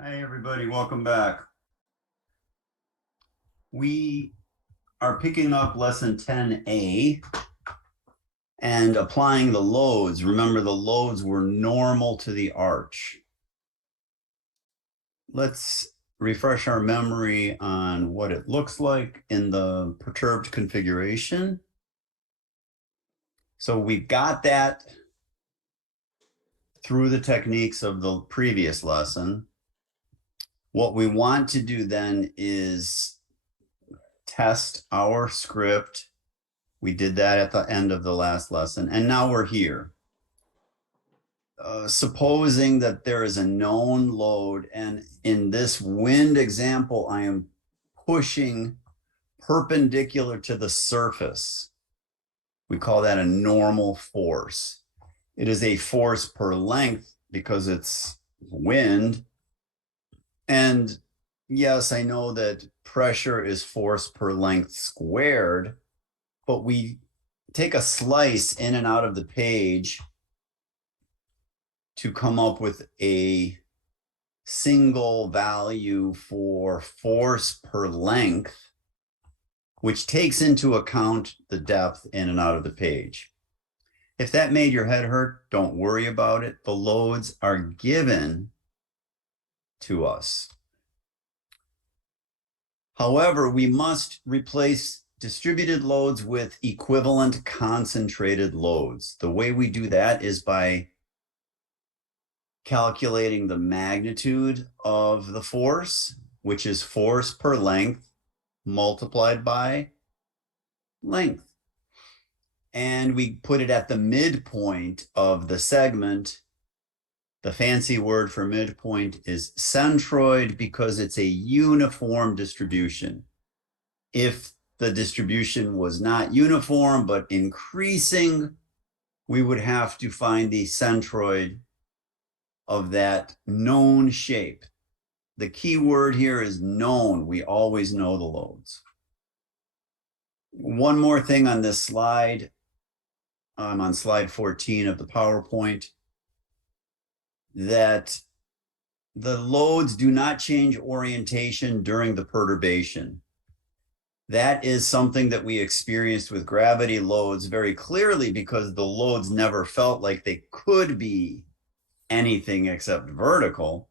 Hi, everybody. Welcome back. We are picking up lesson 10A and applying the loads. Remember, the loads were normal to the arch. Let's refresh our memory on what it looks like in the perturbed configuration. So we got that through the techniques of the previous lesson. What we want to do then is test our script. We did that at the end of the last lesson, and now we're here. Supposing that there is a known load, and in this wind example, I am pushing perpendicular to the surface. We call that a normal force. It is a force per length because it's wind. And yes, I know that pressure is force per length squared, but we take a slice in and out of the page to come up with a single value for force per length, which takes into account the depth in and out of the page. If that made your head hurt, don't worry about it. The loads are given to us. However, we must replace distributed loads with equivalent concentrated loads. The way we do that is by calculating the magnitude of the force, which is force per length multiplied by length. And we put it at the midpoint of the segment. The fancy word for midpoint is centroid because it's a uniform distribution. If the distribution was not uniform but increasing, we would have to find the centroid of that known shape. The key word here is known. We always know the loads. One more thing on this slide. I'm on slide 14 of the PowerPoint, that the loads do not change orientation during the perturbation. That is something that we experienced with gravity loads very clearly because the loads never felt like they could be anything except vertical.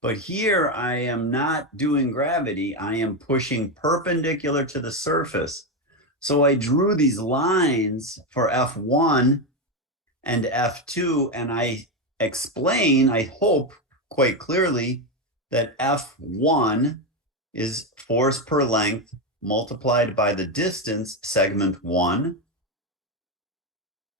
But here I am not doing gravity. I am pushing perpendicular to the surface. So I drew these lines for F1 and F2, and I explain, I hope quite clearly, that F1 is force per length multiplied by the distance, segment 1.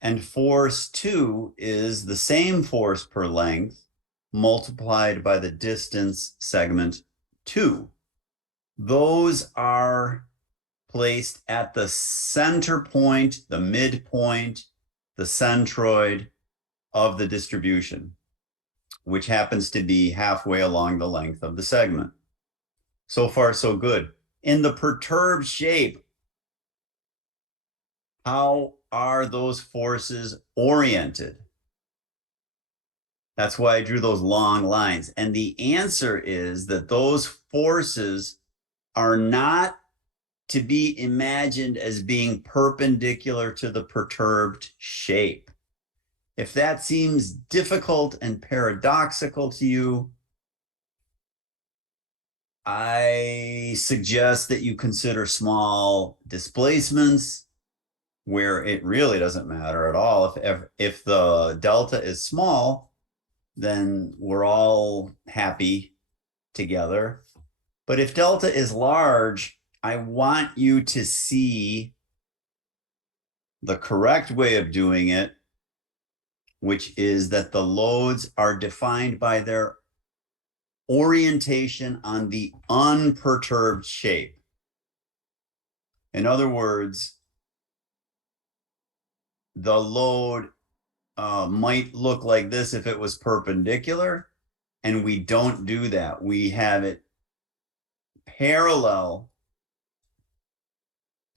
And force 2 is the same force per length multiplied by the distance, segment 2. Those are placed at the center point, the midpoint, the centroid of the distribution, which happens to be halfway along the length of the segment. So far, so good. In the perturbed shape, how are those forces oriented? That's why I drew those long lines. And the answer is that those forces are not to be imagined as being perpendicular to the perturbed shape. If that seems difficult and paradoxical to you, I suggest that you consider small displacements where it really doesn't matter at all. If the delta is small, then we're all happy together. But if delta is large, I want you to see the correct way of doing it, which is that the loads are defined by their orientation on the unperturbed shape. In other words, the load might look like this if it was perpendicular, and we don't do that. We have it parallel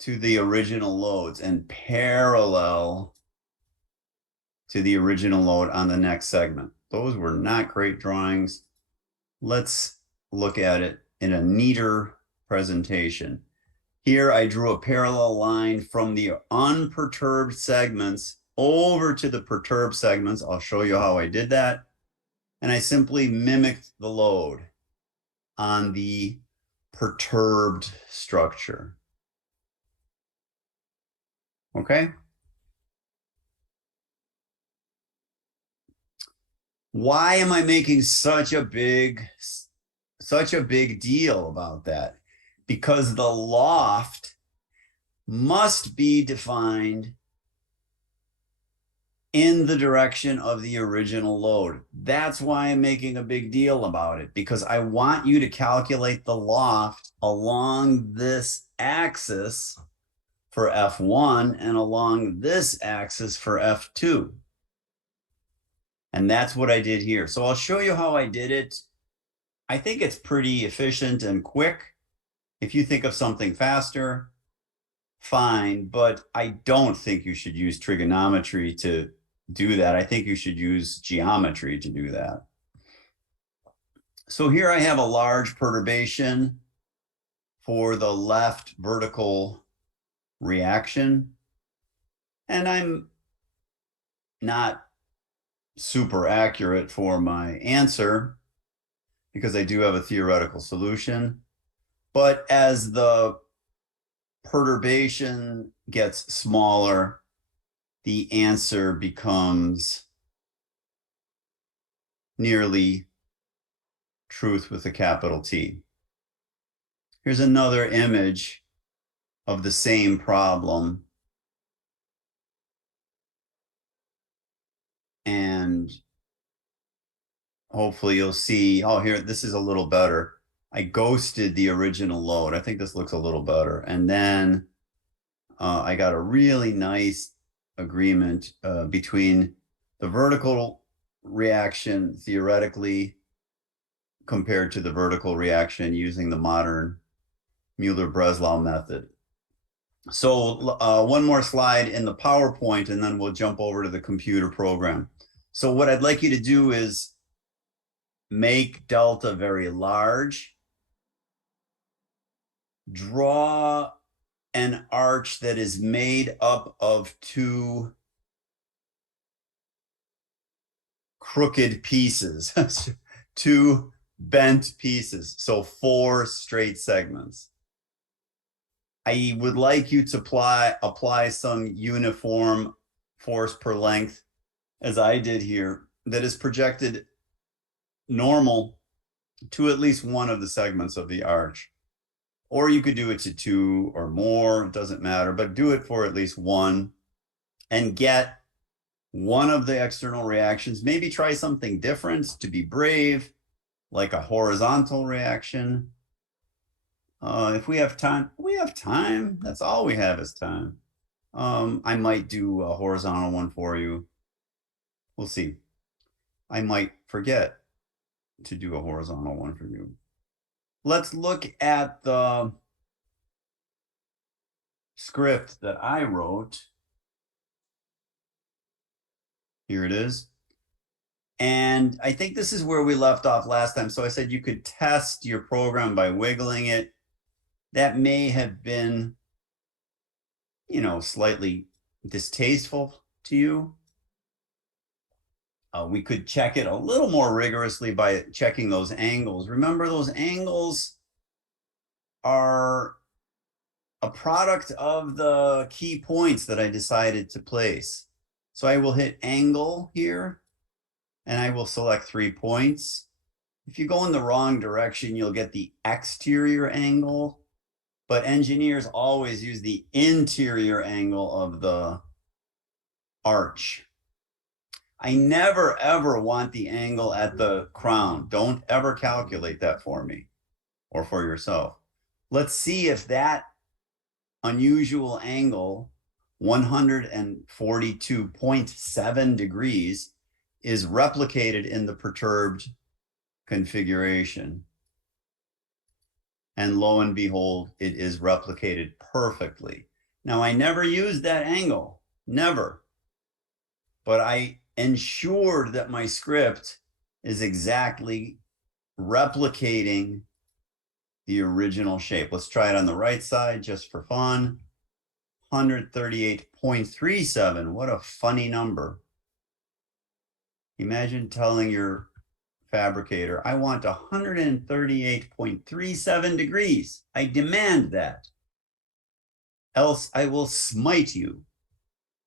to the original loads and parallel to the original load on the next segment. Those were not great drawings. let's look at it in a neater presentation. Here I drew a parallel line from the unperturbed segments over to the perturbed segments. I'll show you how I did that. And I simply mimicked the load on the perturbed structure. Okay? Why am I making such a big deal about that? Because the loft must be defined in the direction of the original load. That's why I'm making a big deal about it, because I want you to calculate the loft along this axis for F1 and along this axis for F2. And that's what I did here. So I'll show you how I did it. I think it's pretty efficient and quick. If you think of something faster, fine, but I don't think you should use trigonometry to do that. I think you should use geometry to do that. So here I have a large perturbation for the left vertical reaction, and I'm not super accurate for my answer because I do have a theoretical solution. But as the perturbation gets smaller, the answer becomes nearly truth with a capital T. Here's another image of the same problem. And hopefully you'll see, oh, here, this is a little better. I ghosted the original load. I think this looks a little better. And then I got a really nice agreement between the vertical reaction theoretically compared to the vertical reaction using the modern Muller Breslau method. So one more slide in the PowerPoint, and then we'll jump over to the computer program. So what I'd like you to do is make delta very large, draw an arch that is made up of two crooked pieces, two bent pieces, so 4 straight segments. I would like you to apply some uniform force per length, as I did here, that is projected normal to at least one of the segments of the arch. Or you could do it to 2 or more, it doesn't matter, but do it for at least 1 and get one of the external reactions. Maybe try something different to be brave, like a horizontal reaction. If we have time, we have time. That's all we have is time. I might do a horizontal one for you. We'll see. I might forget to do a horizontal one for you. Let's look at the script that I wrote. Here it is. And I think this is where we left off last time. So I said you could test your program by wiggling it. That may have been, you know, slightly distasteful to you. We could check it a little more rigorously by checking those angles. Remember, those angles are a product of the key points that I decided to place. So I will hit angle here, and I will select 3 points. If you go in the wrong direction, you'll get the exterior angle, but engineers always use the interior angle of the arch. I never, ever want the angle at the crown. Don't ever calculate that for me or for yourself. Let's see if that unusual angle, 142.7 degrees, is replicated in the perturbed configuration. And lo and behold, it is replicated perfectly. Now, I never used that angle, never. But I ensured that my script is exactly replicating the original shape. Let's try it on the right side just for fun. 138.37. What a funny number. Imagine telling your fabricator, I want 138.37 degrees. I demand that. Else I will smite you.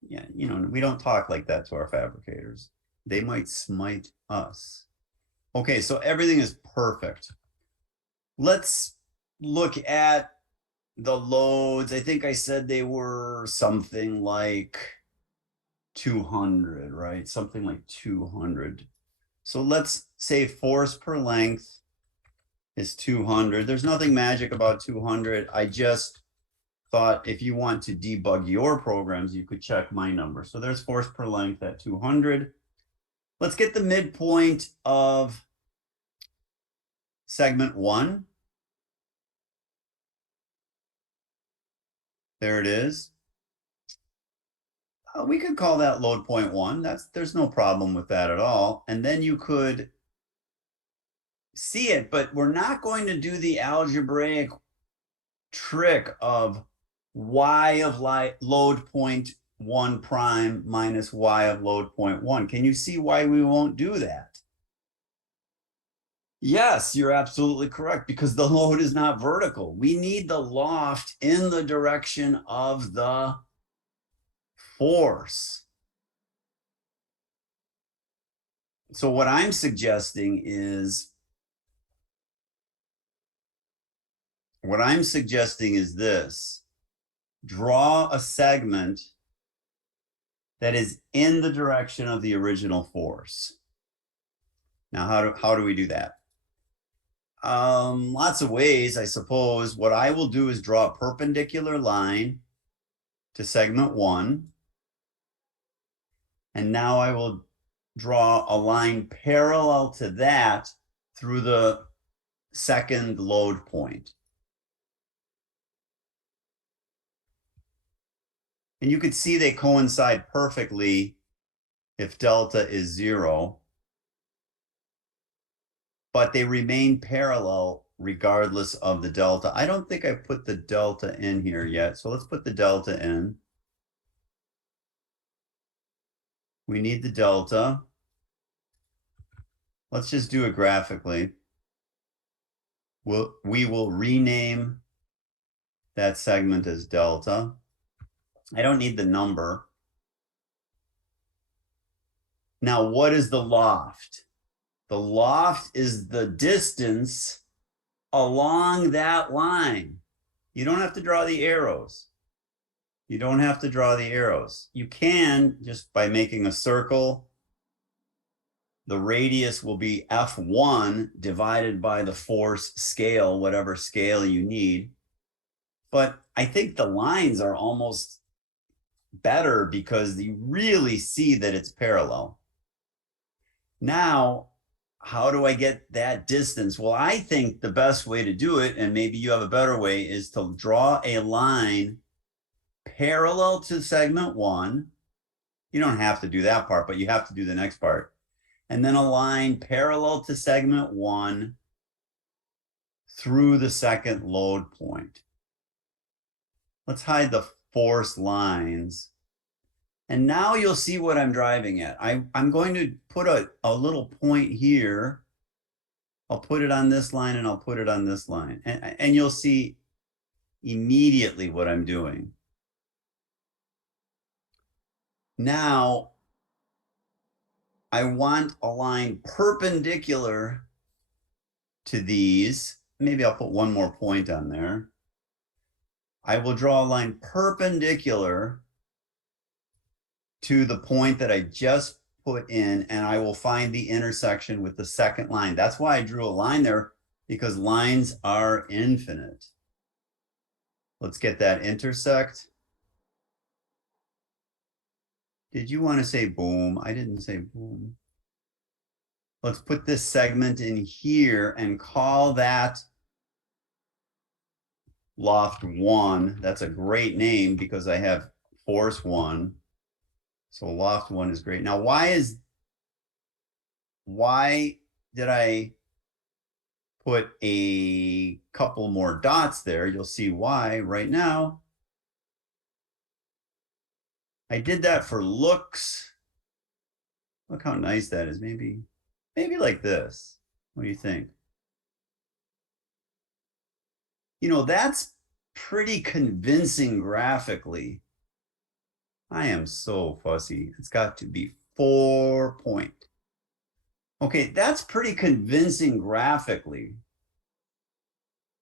Yeah, you know, we don't talk like that to our fabricators. They might smite us. Okay, so everything is perfect. Let's look at the loads. I think I said they were something like 200, right? Something like 200. So let's say force per length is 200. There's nothing magic about 200. I just thought if you want to debug your programs, you could check my number. So there's force per length at 200. Let's get the midpoint of segment 1. There it is. We could call that load point 1. There's no problem with that at all. And then you could see it, but we're not going to do the algebraic trick of y of load point 1 prime minus y of load point 1. Can you see why we won't do that? Yes, you're absolutely correct, because the load is not vertical. We need the loft in the direction of the force. So what I'm suggesting is this. Draw a segment that is in the direction of the original force. Now, how do we do that? Lots of ways, I suppose. What I will do is draw a perpendicular line to segment 1. And now I will draw a line parallel to that through the second load point. And you could see they coincide perfectly if delta is 0. But they remain parallel regardless of the delta. I don't think I put the delta in here yet, so let's put the delta in. We need the delta. Let's just do it graphically. We will rename that segment as delta. I don't need the number. Now, what is the loft? The loft is the distance along that line. You don't have to draw the arrows. You don't have to draw the arrows. You can, just by making a circle, the radius will be F1 divided by the force scale, whatever scale you need. But I think the lines are almost better because you really see that it's parallel. Now, how do I get that distance? Well, I think the best way to do it, and maybe you have a better way, is to draw a line parallel to segment 1. You don't have to do that part, but you have to do the next part. And then a line parallel to segment 1 through the second load point. Let's hide the force lines. And now you'll see what I'm driving at. I'm going to put a little point here. I'll put it on this line and I'll put it on this line. And you'll see immediately what I'm doing. Now, I want a line perpendicular to these. Maybe I'll put one more point on there. I will draw a line perpendicular to the point that I just put in, and I will find the intersection with the second line. That's why I drew a line there, because lines are infinite. Let's get that intersect. Did you want to say boom? I didn't say boom. Let's put this segment in here and call that loft 1. That's a great name because I have force 1. So loft 1 is great. Now, why did I put a couple more dots there. You'll see why right now. I did that for looks. Look how nice that is. Maybe like this. What do you think? You know, that's pretty convincing graphically. I am so fussy. It's got to be 4 point. Okay, that's pretty convincing graphically,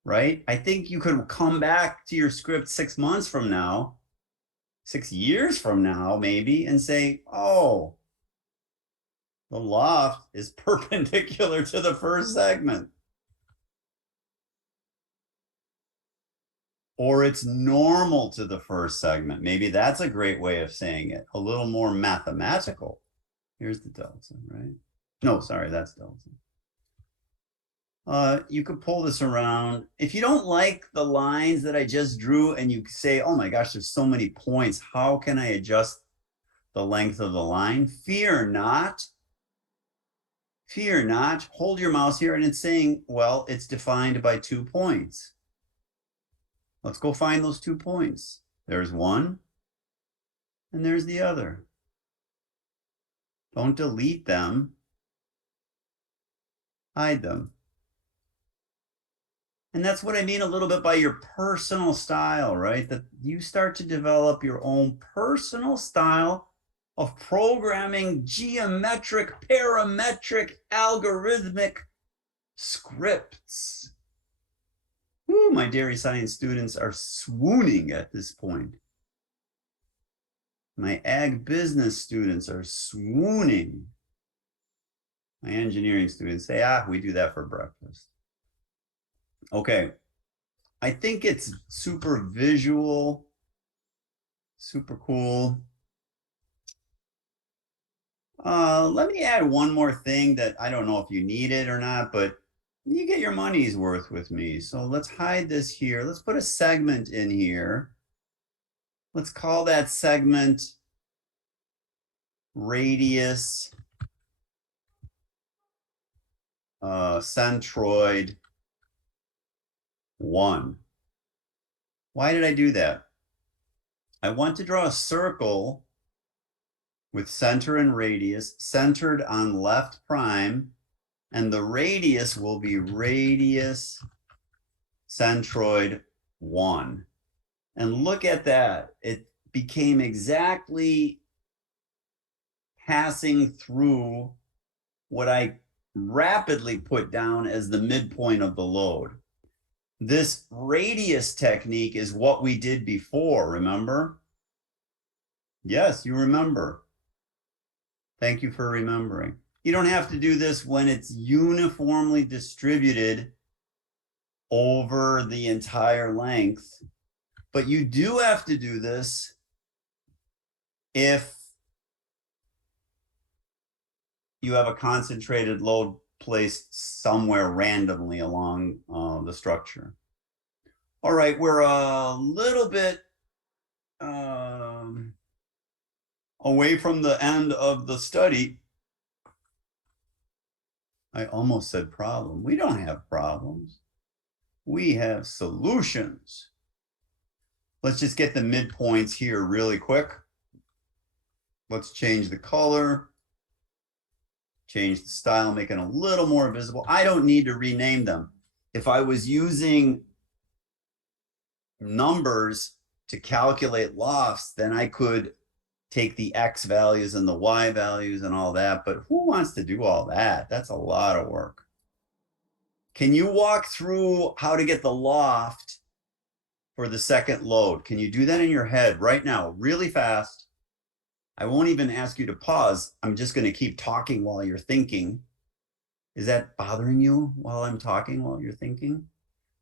right? I think you could come back to your script 6 months from now, 6 years from now, maybe, and say, oh, the loft is perpendicular to the first segment. Or it's normal to the first segment. Maybe that's a great way of saying it, a little more mathematical. Here's the delta, right? No, sorry, that's delta. You could pull this around. If you don't like the lines that I just drew and you say, oh my gosh, there's so many points, how can I adjust the length of the line? Fear not. Fear not. Hold your mouse here and it's saying, well, it's defined by 2 points. Let's go find those 2 points. There's one and there's the other. Don't delete them. Hide them. And that's what I mean a little bit by your personal style, right? That you start to develop your own personal style of programming geometric, parametric, algorithmic scripts. Ooh, my dairy science students are swooning at this point. My ag business students are swooning. My engineering students say, we do that for breakfast. Okay, I think it's super visual, super cool. Let me add one more thing that I don't know if you need it or not, but you get your money's worth with me. So let's hide this here. Let's put a segment in here. Let's call that segment radius centroid 1. Why did I do that? I want to draw a circle with center and radius centered on left prime, and the radius will be radius centroid 1. And look at that. It became exactly passing through what I rapidly put down as the midpoint of the load. This radius technique is what we did before, remember? Yes, you remember. Thank you for remembering. You don't have to do this when it's uniformly distributed over the entire length, but you do have to do this if you have a concentrated load placed somewhere randomly along the structure. All right, we're a little bit away from the end of the study. I almost said problem. We don't have problems. We have solutions. Let's just get the midpoints here really quick. Let's change the color. Change the style, make it a little more visible. I don't need to rename them. If I was using numbers to calculate lofts, then I could take the X values and the Y values and all that, but who wants to do all that? That's a lot of work. Can you walk through how to get the loft for the second load? Can you do that in your head right now, really fast? I won't even ask you to pause. I'm just going to keep talking while you're thinking. Is that bothering you while I'm talking while you're thinking?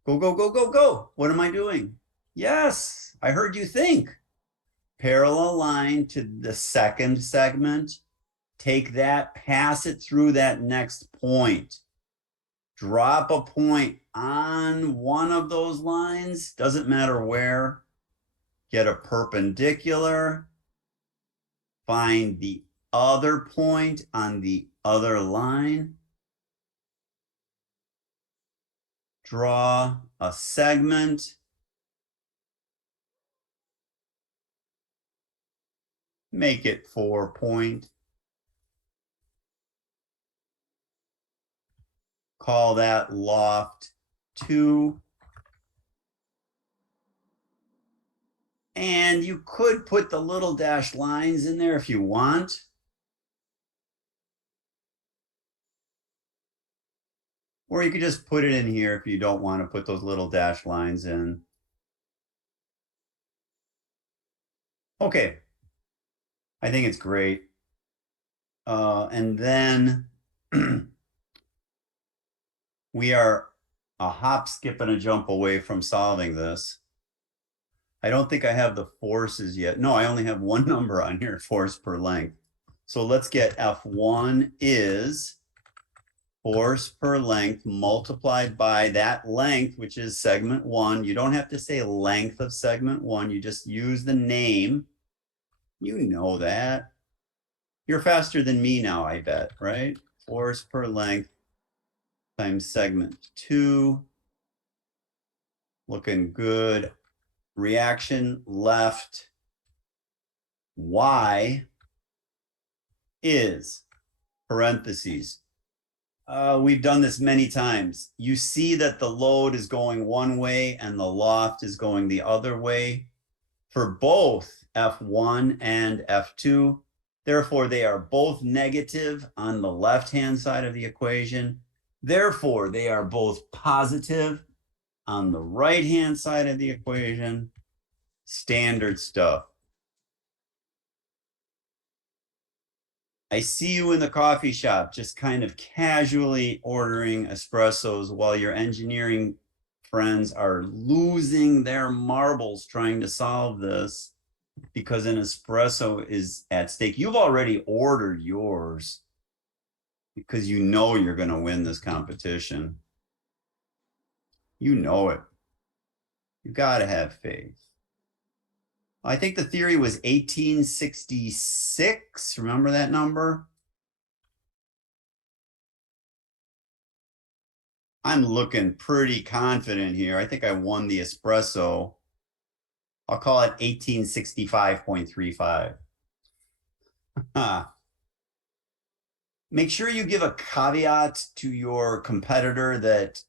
Go, go, go, go, go. What am I doing? Yes, I heard you think. Parallel line to the second segment. Take that, pass it through that next point. Drop a point on one of those lines. Doesn't matter where. Get a perpendicular. Find the other point on the other line. draw a segment. Make it 4 point. Call that loft 2. And you could put the little dashed lines in there if you want. Or you could just put it in here if you don't want to put those little dashed lines in. Okay. I think it's great. And then we are a hop, skip, and a jump away from solving this. I don't think I have the forces yet. No, I only have one number on here, force per length. So let's get F1 is force per length multiplied by that length, which is segment 1. You don't have to say length of segment 1. You just use the name. You know that. You're faster than me now, I bet, right? Force per length times segment 2. Looking good. Reaction left. Y is parentheses. We've done this many times. You see that the load is going one way and the loft is going the other way for both F1 and F2. Therefore, they are both negative on the left-hand side of the equation. Therefore, they are both positive on the right-hand side of the equation. Standard stuff. I see you in the coffee shop just kind of casually ordering espressos while your engineering friends are losing their marbles trying to solve this because an espresso is at stake. You've already ordered yours because you know you're going to win this competition. You know it. You got to have faith. I think the theory was 1866. Remember that number? I'm looking pretty confident here. I think I won the espresso. I'll call it 1865.35. Make sure you give a caveat to your competitor that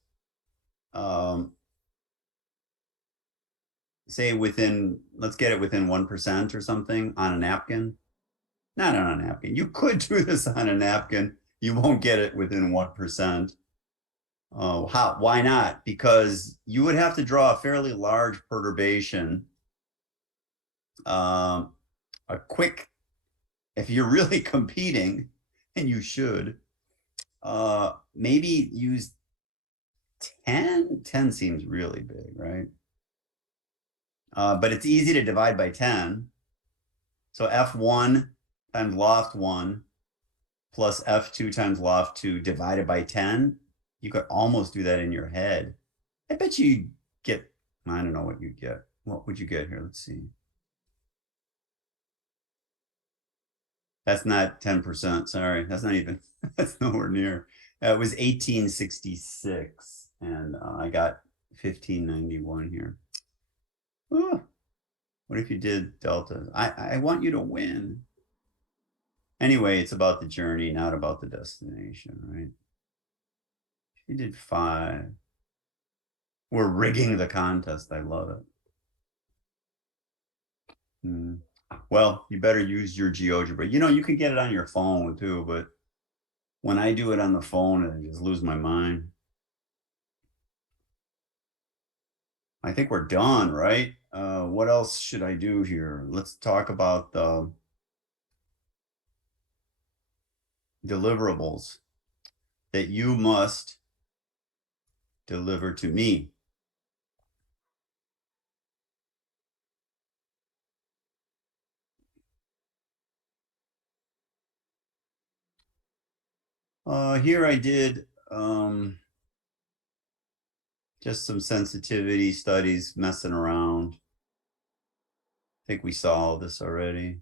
say within, let's get it within 1% or something on a napkin. Not on a napkin. You could do this on a napkin. You won't get it within 1%. How? Why not? Because you would have to draw a fairly large perturbation. A quick, if you're really competing, and you should, maybe use 10. 10 seems really big, right? But it's easy to divide by 10. So F1 times loft 1 plus F2 times loft 2 divided by 10. You could almost do that in your head. I bet you'd get, I don't know what you'd get. What would you get here? Let's see. That's not 10%. Sorry. That's not even, that's nowhere near. It was 1866. And I got 1591 here. Ooh. What if you did delta? I want you to win. Anyway, it's about the journey, not about the destination, right? You did 5. We're rigging the contest. I love it. Well, you better use your GeoGebra. You know, you can get it on your phone too, but when I do it on the phone, I just lose my mind. I think we're done, right? What else should I do here? Let's talk about the deliverables that you must deliver to me. Here I did just some sensitivity studies messing around. I think we saw all this already.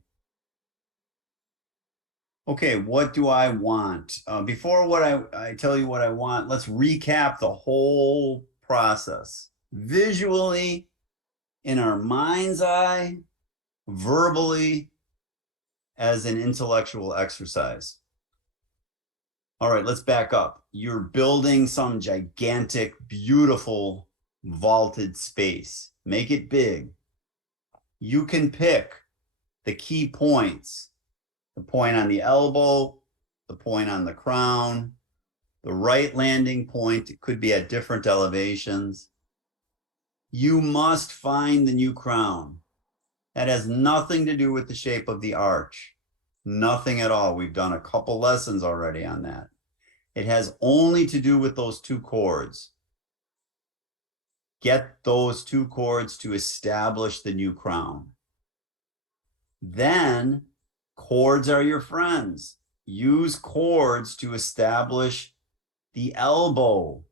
Okay, what do I want? Before I tell you what I want, let's recap the whole process visually, in our mind's eye, verbally, as an intellectual exercise. All right, let's back up. You're building some gigantic, beautiful, vaulted space. Make it big. You can pick the key points, the point on the elbow, the point on the crown, the right landing point. It could be at different elevations. You must find the new crown. That has nothing to do with the shape of the arch. Nothing at all. We've done a couple lessons already on that. It has only to do with those two chords. Get those two chords to establish the new crown. Then chords are your friends. Use chords to establish the elbow.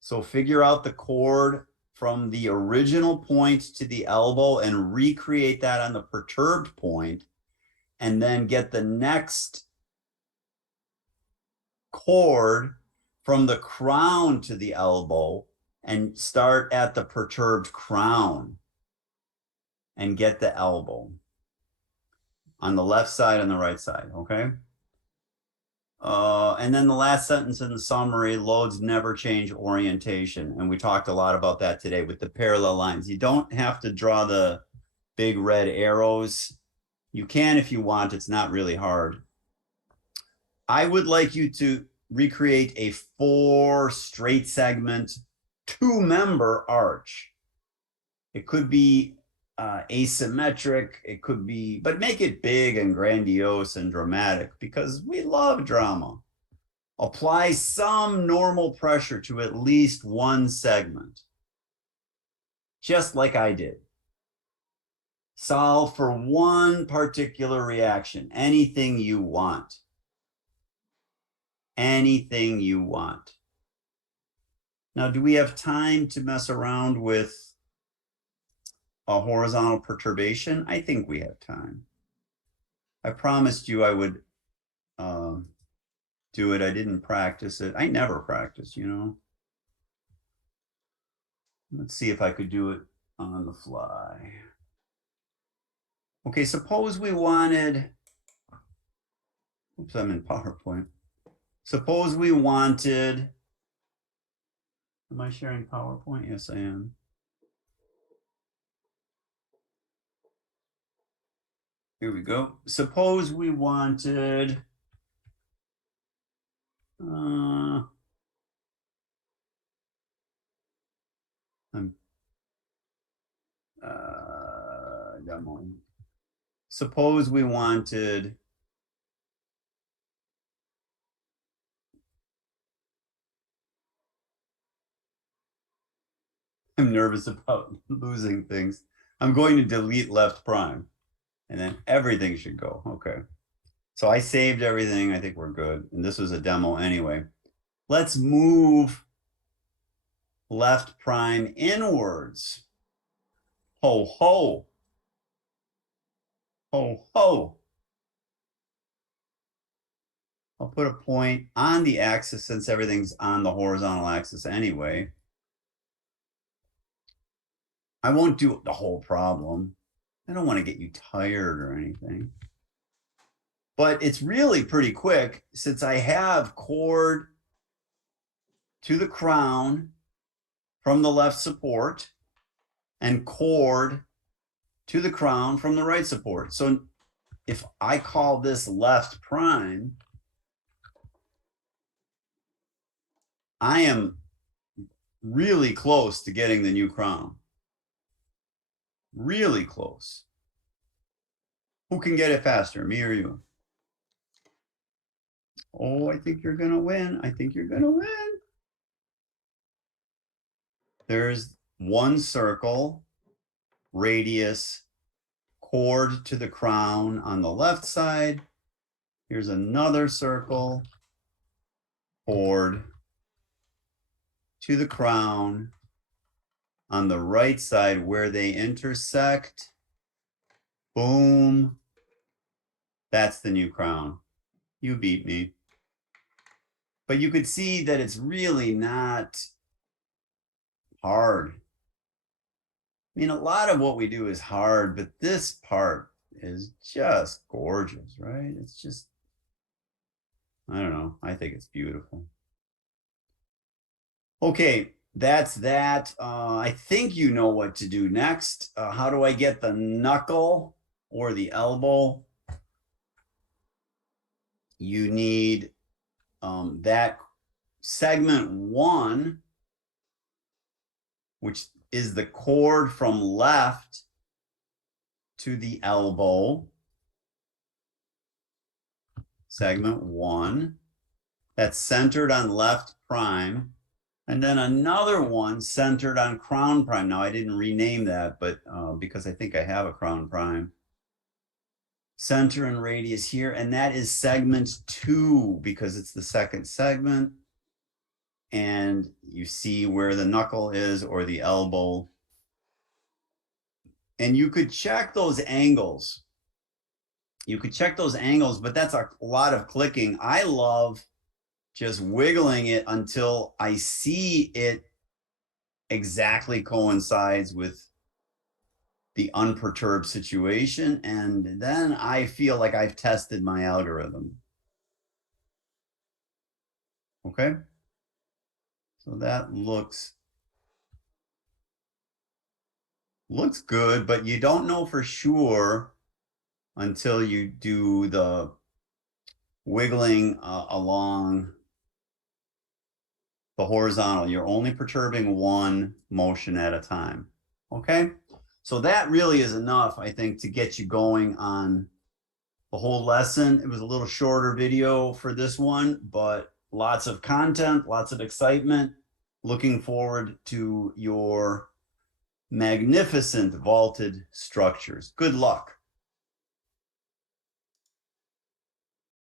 So figure out the chord from the original point to the elbow and recreate that on the perturbed point, and then get the next chord from the crown to the elbow and start at the perturbed crown and get the elbow on the left side and the right side, okay? And then the last sentence in the summary, loads never change orientation. And we talked a lot about that today with the parallel lines. You don't have to draw the big red arrows. You can if you want, it's not really hard. I would like you to recreate a 4 straight segment, 2-member arch. It could be asymmetric, it could be, but make it big and grandiose and dramatic because we love drama. Apply some normal pressure to at least one segment, just like I did. Solve for one particular reaction, anything you want. Anything you want. Now, do we have time to mess around with a horizontal perturbation? I think we have time. I promised you I would do it. I didn't practice it. I never practice, you know. Let's see if I could do it on the fly. Okay, suppose we wanted, oops, I'm in PowerPoint. Suppose we wanted, am I sharing PowerPoint? Yes, I am. Here we go. Suppose we wanted, I'm demoing. Suppose we wanted, I'm nervous about losing things. I'm going to delete left prime and then everything should go. Okay. So I saved everything. I think we're good. And this was a demo anyway. Let's move left prime inwards. Ho, ho. Ho, ho. I'll put a point on the axis since everything's on the horizontal axis anyway. I won't do the whole problem. I don't want to get you tired or anything. But it's really pretty quick since I have chord to the crown from the left support and chord to the crown from the right support. So if I call this left prime, I am really close to getting the new crown. Really close. Who can get it faster, me or you? Oh, I think you're going to win. I think you're going to win. There's one circle, radius, chord to the crown on the left side. Here's another circle, chord to the crown on the right side where they intersect. Boom. That's the new crown. You beat me. But you could see that it's really not hard. I mean, a lot of what we do is hard, but this part is just gorgeous, right? It's just, I don't know. I think it's beautiful. Okay, that's that. I think you know what to do next. How do I get the knuckle or the elbow? You need that segment 1, which is the cord from left to the elbow. Segment 1, that's centered on left prime. And then another one centered on crown prime. Now I didn't rename that, but because I think I have a crown prime. Center and radius here, and that is segment 2 because it's the second segment. And you see where the knuckle is or the elbow. And you could check those angles. You could check those angles, but that's a lot of clicking. I love just wiggling it until I see it exactly coincides with the unperturbed situation. And then I feel like I've tested my algorithm. Okay. So that looks good, but you don't know for sure until you do the wiggling along the horizontal. You're only perturbing one motion at a time. Okay. So that really is enough, I think, to get you going on the whole lesson. It was a little shorter video for this one, but lots of content, lots of excitement. Looking forward to your magnificent vaulted structures. Good luck.